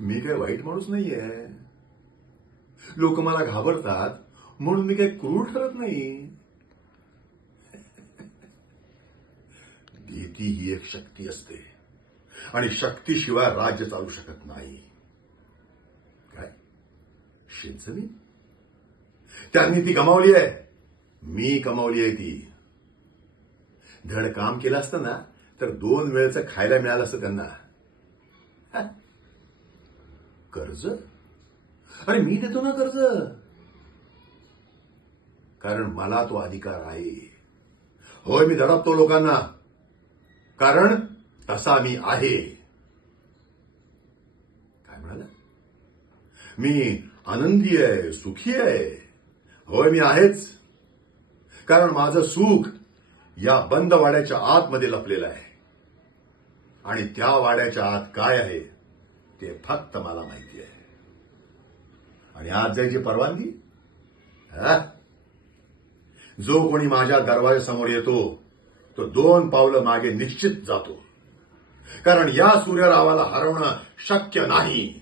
मी काय वाईट माणूस नाहीये. लोक मला घाबरतात म्हणून मी काही क्रूर ठरत नाही. भीती ही एक शक्ती असते आणि शक्तीशिवाय राज्य चालू शकत नाही. काय शेतजमीन त्यांनी ती गमावली आहे, मी कमावली आहे ती. धड काम केलं असतं ना तर 2 वेळचं खायला मिळालं असतं त्यांना. कर्ज? अरे मी देतो ना कर्ज, कारण मला तो अधिकार आहे. होय, मी धडकतो लोकांना, कारण तसा मी आहे. काय म्हणाला? मी आनंदी आहे, सुखी आहे. होय, मी आहेच, कारण माझं सुख या बंद वाड्याच्या आतमध्ये लपलेलं आहे. आणि त्या वाड्याच्या आत काय आहे ते फक्त मला माहिती आहे. आणि आज जायची परवानगी? जो कोणी माझ्या दरवाजासमोर येतो तो 2 पावलं मागे निश्चित जातो, कारण या सूर्यरावाला हरवणं शक्य नाही.